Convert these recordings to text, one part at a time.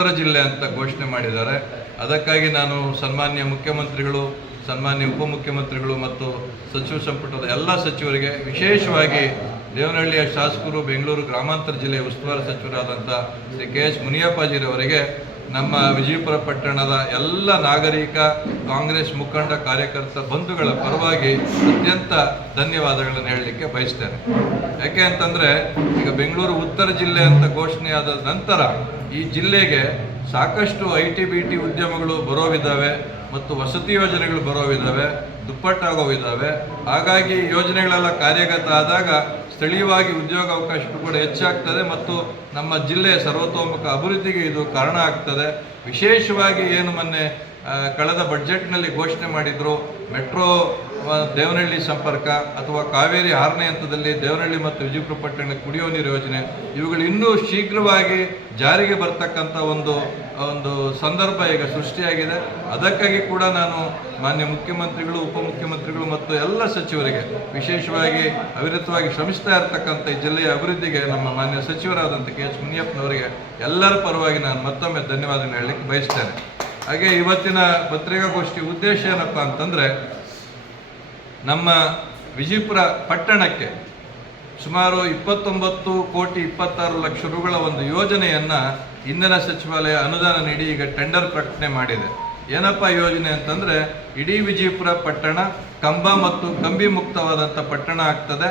ಉತ್ತರ ಜಿಲ್ಲೆ ಅಂತ ಘೋಷಣೆ ಮಾಡಿದ್ದಾರೆ. ಅದಕ್ಕಾಗಿ ನಾನು ಸನ್ಮಾನ್ಯ ಮುಖ್ಯಮಂತ್ರಿಗಳು, ಸನ್ಮಾನ್ಯ ಉಪಮುಖ್ಯಮಂತ್ರಿಗಳು ಮತ್ತು ಸಚಿವ ಸಂಪುಟದ ಎಲ್ಲ ಸಚಿವರಿಗೆ ವಿಶೇಷವಾಗಿ ದೇವನಹಳ್ಳಿಯ ಶಾಸಕರು, ಬೆಂಗಳೂರು ಗ್ರಾಮಾಂತರ ಜಿಲ್ಲೆಯ ಉಸ್ತುವಾರಿ ಸಚಿವರಾದಂಥ ಶ್ರೀ ಕೆ ಎಚ್ ಮುನಿಯಪ್ಪಾಜಿರವರಿಗೆ ನಮ್ಮ ವಿಜಯಪುರ ಪಟ್ಟಣದ ಎಲ್ಲ ನಾಗರಿಕ ಕಾಂಗ್ರೆಸ್ ಮುಖಂಡ ಕಾರ್ಯಕರ್ತ ಬಂಧುಗಳ ಪರವಾಗಿ ಅತ್ಯಂತ ಧನ್ಯವಾದಗಳನ್ನು ಹೇಳಲಿಕ್ಕೆ ಬಯಸ್ತೇನೆ. ಯಾಕೆ ಅಂತಂದರೆ ಈಗ ಬೆಂಗಳೂರು ಉತ್ತರ ಜಿಲ್ಲೆ ಅಂತ ಘೋಷಣೆಯಾದ ನಂತರ ಈ ಜಿಲ್ಲೆಗೆ ಸಾಕಷ್ಟು ಐ ಟಿ ಬಿ ಟಿ ಉದ್ಯಮಗಳು ಬರೋವಿದ್ದಾವೆ ಮತ್ತು ವಸತಿ ಯೋಜನೆಗಳು ಬರೋವಿದ್ದಾವೆ ದುಪ್ಪಟ್ಟಾಗೋವಿದ್ದಾವೆ ಹಾಗಾಗಿ ಯೋಜನೆಗಳೆಲ್ಲ ಕಾರ್ಯಗತ ಆದಾಗ ಸ್ಥಳೀಯವಾಗಿ ಉದ್ಯೋಗ ಅವಕಾಶಗಳು ಕೂಡ ಹೆಚ್ಚಾಗ್ತದೆ ಮತ್ತು ನಮ್ಮ ಜಿಲ್ಲೆಯ ಸರ್ವತೋಮುಖ ಅಭಿವೃದ್ಧಿಗೆ ಇದು ಕಾರಣ ಆಗ್ತದೆ. ವಿಶೇಷವಾಗಿ ಏನು ಮೊನ್ನೆ ಕಳೆದ ಬಜೆಟ್ನಲ್ಲಿ ಘೋಷಣೆ ಮಾಡಿದ್ರು ಮೆಟ್ರೋ ದೇವನಹಳ್ಳಿ ಸಂಪರ್ಕ ಅಥವಾ ಕಾವೇರಿ ಆರನೇ ಹಂತದಲ್ಲಿ ದೇವನಹಳ್ಳಿ ಮತ್ತು ವಿಜಯಪುರ ಪಟ್ಟಣ ಕುಡಿಯುವ ನೀರು ಯೋಜನೆ, ಇವುಗಳು ಇನ್ನೂ ಶೀಘ್ರವಾಗಿ ಜಾರಿಗೆ ಬರ್ತಕ್ಕಂಥ ಒಂದು ಒಂದು ಸಂದರ್ಭ ಈಗ ಸೃಷ್ಟಿಯಾಗಿದೆ. ಅದಕ್ಕಾಗಿ ಕೂಡ ನಾನು ಮಾನ್ಯ ಮುಖ್ಯಮಂತ್ರಿಗಳು, ಉಪಮುಖ್ಯಮಂತ್ರಿಗಳು ಮತ್ತು ಎಲ್ಲ ಸಚಿವರಿಗೆ ವಿಶೇಷವಾಗಿ ಅವಿರತವಾಗಿ ಶ್ರಮಿಸ್ತಾ ಇರತಕ್ಕಂಥ ಈ ಜಿಲ್ಲೆಯ ಅಭಿವೃದ್ಧಿಗೆ ನಮ್ಮ ಮಾನ್ಯ ಸಚಿವರಾದಂಥ ಕೆ ಎಚ್ ಮುನಿಯಪ್ಪನವರಿಗೆ ಎಲ್ಲರ ಪರವಾಗಿ ನಾನು ಮತ್ತೊಮ್ಮೆ ಧನ್ಯವಾದಗಳು ಹೇಳಲಿಕ್ಕೆ ಬಯಸ್ತೇನೆ. ಹಾಗೆ ಇವತ್ತಿನ ಪತ್ರಿಕಾಗೋಷ್ಠಿ ಉದ್ದೇಶ ಏನಪ್ಪ ಅಂತಂದರೆ, ನಮ್ಮ ವಿಜಯಪುರ ಪಟ್ಟಣಕ್ಕೆ ಸುಮಾರು ಇಪ್ಪತ್ತೊಂಬತ್ತು ಕೋಟಿ ಇಪ್ಪತ್ತಾರು ಲಕ್ಷ ರುಗಳ ಒಂದು ಯೋಜನೆಯನ್ನ ಇಂಧನ ಸಚಿವಾಲಯ ಅನುದಾನ ನೀಡಿ ಈಗ ಟೆಂಡರ್ ಪ್ರಕಟಣೆ ಮಾಡಿದೆ. ಏನಪ್ಪ ಯೋಜನೆ ಅಂತಂದ್ರೆ, ಇಡೀ ವಿಜಯಪುರ ಪಟ್ಟಣ ಕಂಬ ಮತ್ತು ಕಂಬಿ ಮುಕ್ತವಾದಂಥ ಪಟ್ಟಣ ಆಗ್ತದೆ.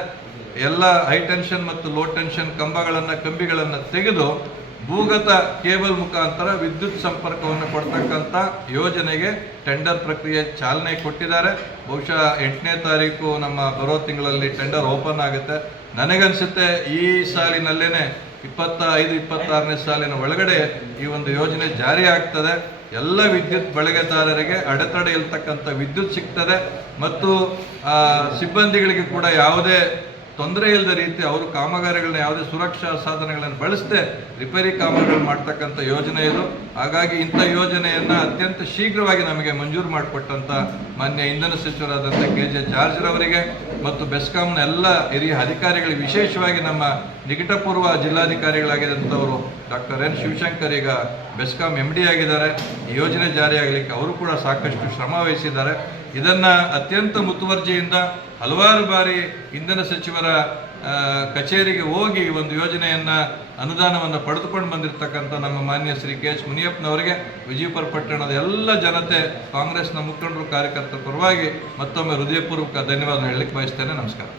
ಎಲ್ಲ ಹೈ ಟೆನ್ಷನ್ ಮತ್ತು ಲೋ ಟೆನ್ಷನ್ ಕಂಬಗಳನ್ನು, ಕಂಬಿಗಳನ್ನು ತೆಗೆದು ಭೂಗತ ಕೇಬಲ್ ಮುಖಾಂತರ ವಿದ್ಯುತ್ ಸಂಪರ್ಕವನ್ನು ಕೊಡ್ತಕ್ಕಂಥ ಯೋಜನೆಗೆ ಟೆಂಡರ್ ಪ್ರಕ್ರಿಯೆ ಚಾಲನೆ ಕೊಟ್ಟಿದ್ದಾರೆ. ಬಹುಶಃ ಎಂಟನೇ ತಾರೀಕು ನಮ್ಮ ಬರೋ ತಿಂಗಳಲ್ಲಿ ಟೆಂಡರ್ ಓಪನ್ ಆಗುತ್ತೆ. ನನಗನ್ಸುತ್ತೆ ಈ ಸಾಲಿನಲ್ಲೇ ಇಪ್ಪತ್ತ ಐದು ಇಪ್ಪತ್ತಾರನೇ ಸಾಲಿನ ಒಳಗಡೆ ಈ ಒಂದು ಯೋಜನೆ ಜಾರಿ ಆಗ್ತದೆ. ಎಲ್ಲ ವಿದ್ಯುತ್ ಬಳಕೆದಾರರಿಗೆ ಅಡೆತಡೆ ಇರ್ತಕ್ಕಂಥ ವಿದ್ಯುತ್ ಸಿಗ್ತದೆ. ಮತ್ತು ಸಿಬ್ಬಂದಿಗಳಿಗೆ ಕೂಡ ಯಾವುದೇ ತೊಂದರೆ ಇಲ್ಲದ ರೀತಿ ಅವರು ಕಾಮಗಾರಿಗಳನ್ನ ಯಾವುದೇ ಸುರಕ್ಷಾ ಸಾಧನಗಳನ್ನು ಬಳಸದೆ ರಿಪೇರಿ ಕಾಮಗಾರಿಗಳು ಮಾಡ್ತಕ್ಕಂಥ ಯೋಜನೆ ಇದು. ಹಾಗಾಗಿ ಇಂಥ ಯೋಜನೆಯನ್ನ ಅತ್ಯಂತ ಶೀಘ್ರವಾಗಿ ನಮಗೆ ಮಂಜೂರು ಮಾಡಿಕೊಟ್ಟಂಥ ಮಾನ್ಯ ಇಂಧನ ಸಚಿವರಾದಂಥ ಕೆ ಜೆ ಜಾರ್ಜ್ರವರಿಗೆ ಮತ್ತು ಬೆಸ್ಕಾಂನ ಎಲ್ಲ ಹಿರಿಯ ಅಧಿಕಾರಿಗಳಿಗೆ ವಿಶೇಷವಾಗಿ ನಮ್ಮ ನಿಕಟಪೂರ್ವ ಜಿಲ್ಲಾಧಿಕಾರಿಗಳಾಗಿದ್ದಂಥವರು ಡಾಕ್ಟರ್ ಎನ್ ಶಿವಶಂಕರ್ ಈಗ ಬೆಸ್ಕಾಂ ಎಂ ಡಿ ಆಗಿದ್ದಾರೆ. ಈ ಯೋಜನೆ ಜಾರಿಯಾಗಲಿಕ್ಕೆ ಅವರು ಕೂಡ ಸಾಕಷ್ಟು ಶ್ರಮ ವಹಿಸಿದ್ದಾರೆ. ಇದನ್ನು ಅತ್ಯಂತ ಮುತುವರ್ಜಿಯಿಂದ ಹಲವಾರು ಬಾರಿ ಇಂಧನ ಸಚಿವರ ಕಚೇರಿಗೆ ಹೋಗಿ ಒಂದು ಯೋಜನೆಯನ್ನು, ಅನುದಾನವನ್ನು ಪಡೆದುಕೊಂಡು ಬಂದಿರತಕ್ಕಂಥ ನಮ್ಮ ಮಾನ್ಯ ಶ್ರೀ ಕೆ ಎಚ್ ಮುನಿಯಪ್ಪನವರಿಗೆ, ವಿಜಯಪುರ ಪಟ್ಟಣದ ಎಲ್ಲ ಜನತೆ, ಕಾಂಗ್ರೆಸ್ನ ಮುಖಂಡರು, ಕಾರ್ಯಕರ್ತರ ಪರವಾಗಿ ಮತ್ತೊಮ್ಮೆ ಹೃದಯಪೂರ್ವಕ ಧನ್ಯವಾದ ಹೇಳಲಿಕ್ಕೆ ಬಯಸ್ತೇನೆ. ನಮಸ್ಕಾರ.